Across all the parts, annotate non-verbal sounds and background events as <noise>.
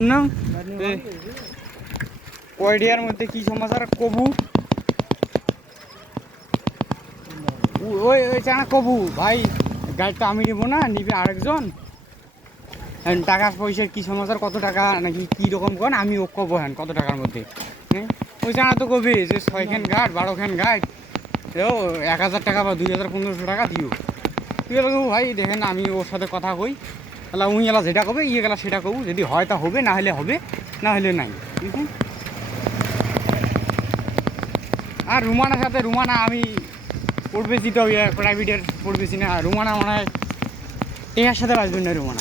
না? এ, কয়ডিয়ার মধ্যে কি সমাচার? কবু? ওই ওই চানা কবু? ভাই গাড়িটা আমি নেব না নিবে আরেকজন। হ্যাঁ, টাকা পয়সার কি সমাচার? কত টাকা নাকি কি রকম কন? আমি ও কবো হ্যান কত টাকার মধ্যে? হ্যাঁ? ওই চানা তো কবি যে ছয়খান গাছ বারোখান গাছ ও এক হাজার টাকা বা দুই হাজার পনেরোশো টাকা দিও। ভাই দেখেন আমি ওর সাথে কথা কই। তাহলে উই এলা যেটা কবে ইয়ে গেলা সেটা কবু যদি হয় তা হবে না হলে হবে না হলে নাই আর রুমানার সাথে রুমানা আমি পড়বেছি তো ইয়ে প্রাইভেটের পড়বেছি না আর রুমানা মনে হয় টেহার সাথে বাঁচবেন না রুমানা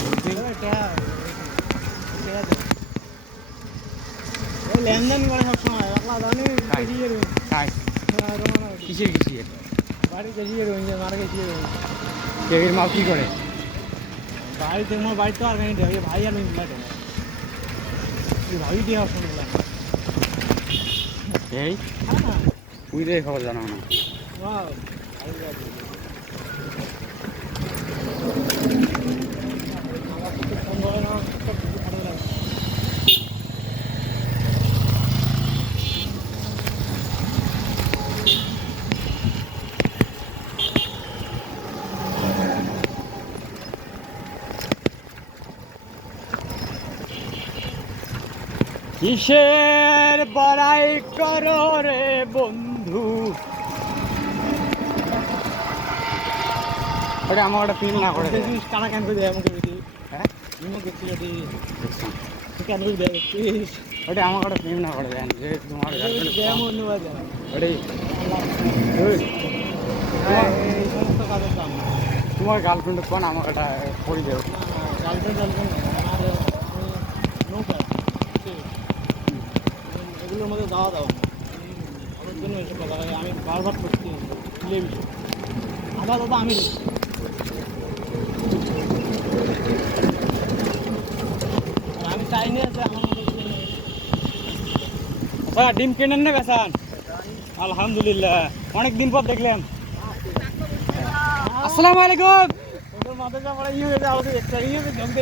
লেনদেন করে সবসময় রইন কিসের কিসের? বাড়ি মার মাল কি করে? বাড়িতে আমার বাড়ি তো আর কাহিনী দেবে ভাই আর রইন লাগে ভাবি দিয়ে আসুন এই তুই রে খবর জানো না ভাই ফোন করে না সব কিছু ভালো লাগে কিসের বড়াই করো রে বন্ধু? ওটা আমার একটা ফিল না করে টানা কেন করে দেয় আমাকে বেশি হ্যাঁ? কি? কেন করে দেয় ওটা আমাকে একটা ফিল না করে দেন যে তোমার girlfriend দেয় কম। ধন্যবাদ জানাই ওটাই তোমার গার্লফ্রেন্ড কোন আমাকে একটা করে দেও গার্লফ্রেন্ড গার্লফ্রেন্ড আমার নৌকা এগুলোর মধ্যে দাওয়া দাও আমার জন্য এসব কথা আমি বারবার করছি মিলে মিশে আধা দাদা আমি আমি চাই না যে আমার ডিম কেনেন না বেসান আলহামদুলিল্লাহ। অনেক দিন পর দেখলাম। আসসালামু আলাইকুম। ওদের মাথায় যা পড়া ইয়ে হয়ে আমাদের একটা ইয়ে জমতে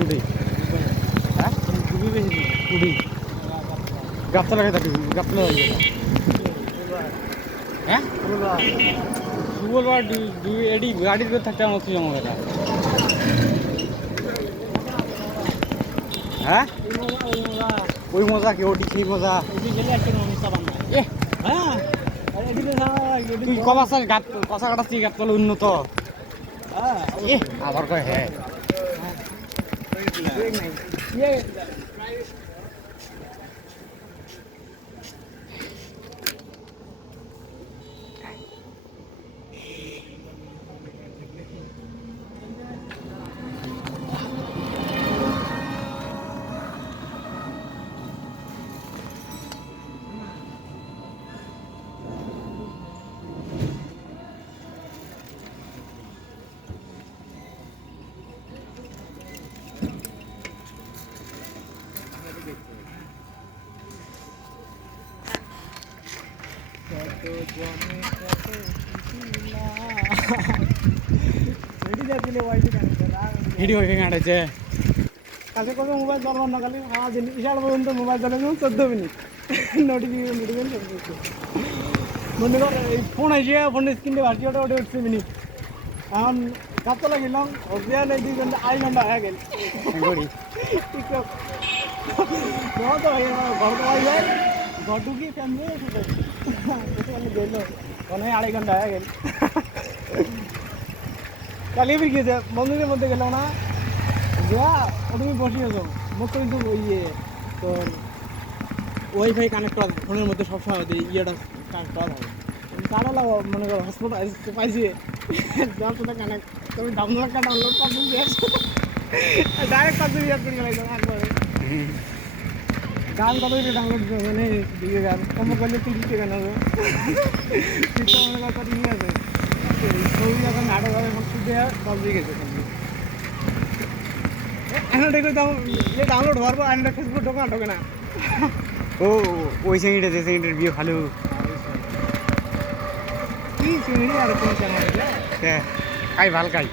টুডে হ্যাঁ? টুডে গাপটা লাগে থাকি, গাপটা লাগে হ্যাঁ? দুই এডি গাড়ির ভিতর থাকতে আমার তুই আমার কথা হ্যাঁ? ওই মজা কি, ওটি সেই মজা? এ হ্যাঁ। তুই কমাসাল গাত কষা কাটাচ্ছি তলে উন্নত। আবার কয় হ্যাঁ। ইয়ে কত জনে কত হিডি হয়ে কাটাচ্ছে কালকে কবে মোবাইল চালাবো না খালি? সারাদিন বিশাল পর্যন্ত মোবাইল চালানো চোদ্দ মিনিট। নোটিফিকেশন নোটিফিকেশন কর এই ফোন আসে ফোনের স্ক্রিনে ভাসি ওটা ওটা উঠছে মিনিট। এখন কাপতে লাগিলাম অভিয়ান এই দুই ঘণ্টা আড়াই ঘণ্টা হয়ে গেল। টিকটক <laughs> ঘর তো ঘর তো যায়। ঘর ঢুকি ফ্যামিলি গেল। মনে হয় আড়াই ঘণ্টা হয়ে গেল। কালি ফির গিয়েছে বন্ধুদের মধ্যে গেলাম না? যা তুমি বসে আছো। মুখ কিন্তু ইয়ে তোর ওয়াইফাই কানেক্ট করা ফোনের মধ্যে সবসময় ওদের ইয়েটা কানেক্ট করা থাকে। কারও লাগো মনে করো হসপিটাল পাইছি যার সাথে কানেক্ট তুমি ডাউনলোড ডাউনলোড করে দিয়ে ডাইরেক্ট করে গেলাম একবারে। গান কত করে ডাউনলোড মানে দিয়ে গান। কম করলে তিরিশ মনে কর কত ঠিক আছে ছবি যখন নাটক হবে এখন শুধু সব দিয়ে গেছে এখন। দেখো দাম ডাউনলোড হওয়ার পর ফেসবুক ঢোকা ঢোকে না। ও ওই সেকেন্ডে যে সেকেন্ডের বিয়ে ভালো। কি চিংড়ি আর কোন চ্যানেল হ্যাঁ কাই ভালো কাই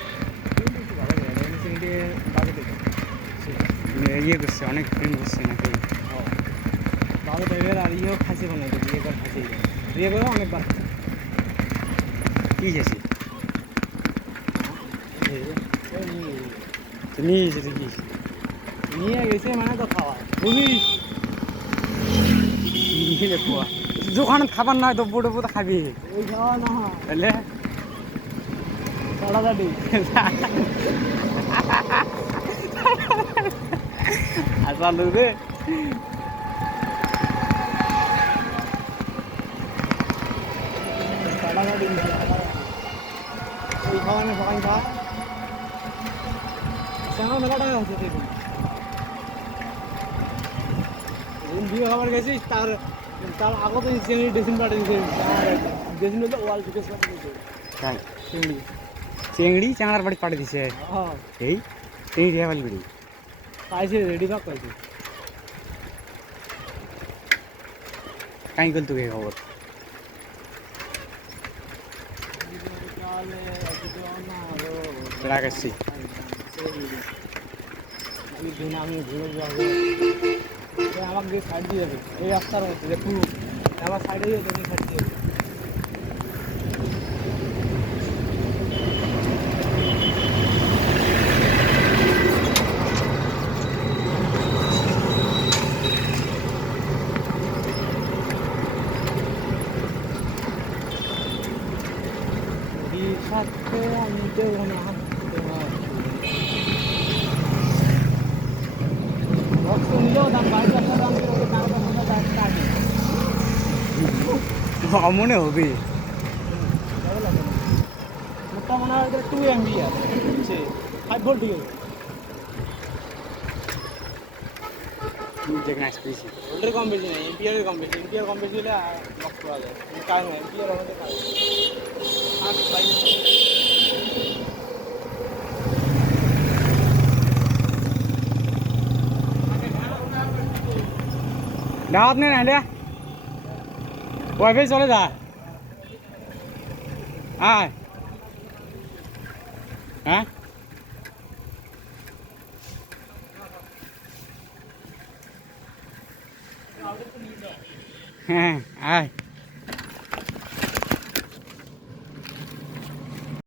ইয়ে করছে অনেক ফ্রেন্ড করছে নাকি? বাবু দেবের আর ইয়েও খাসি বানাইছে বিয়ে করে খাসি বিয়ে করে অনেকবার। কি তো নিয়ে গেছে কি নিয়ে গেছে মানে তো খাওয়া। বুঝিস? নিয়ে খোয়া দোকানত খাবার নয় তো বড় বড় খাবি। ওই খাওয়া না তাহলে? তাড়াতাড়ি। <laughs> আসবার লোক রে তাড়াতাড়ি ওই খাওয়া না সবাই খাওয়া কেন মেলা টাকা হচ্ছে দেখুন যেদিন বিয়ে খাবার গেছিস তার তার আগত চিংড়ি ড্রেসিং পাঠিয়ে দিয়েছে ড্রেসিং তো ওয়াল জিজ্ঞেস করে দিয়েছে তাই চিংড়ি চেংড়ি চাঙার বাড়ি পাঠিয়ে দিছে। হ্যাঁ এই চেংড়ি রেয়া বাড়ি বিড়ি পাইছে রেডি ভাগ পাইছে। কাই গল তোকে খবর। আসছি আমি ঘুরে যাব আমাকে সাইড দিয়ে যাবে। এই রাস্তার মধ্যে পুরো আমার সাইডে দিয়ে তোকে সাইড দিয়ে দেবো মনে হবে মোটা মনে হয় টু এমবি আছে ফাইভ ভোল্ট দিয়ে ভোল্টের কম বেশি নেই এমপিআরের কম বেশি হলে লক করা যায় কারণ আর বাইশ দাওয়াত নেই না হলে ওয়াইফাই চলে যা আয় হ্যাঁ হ্যাঁ আয়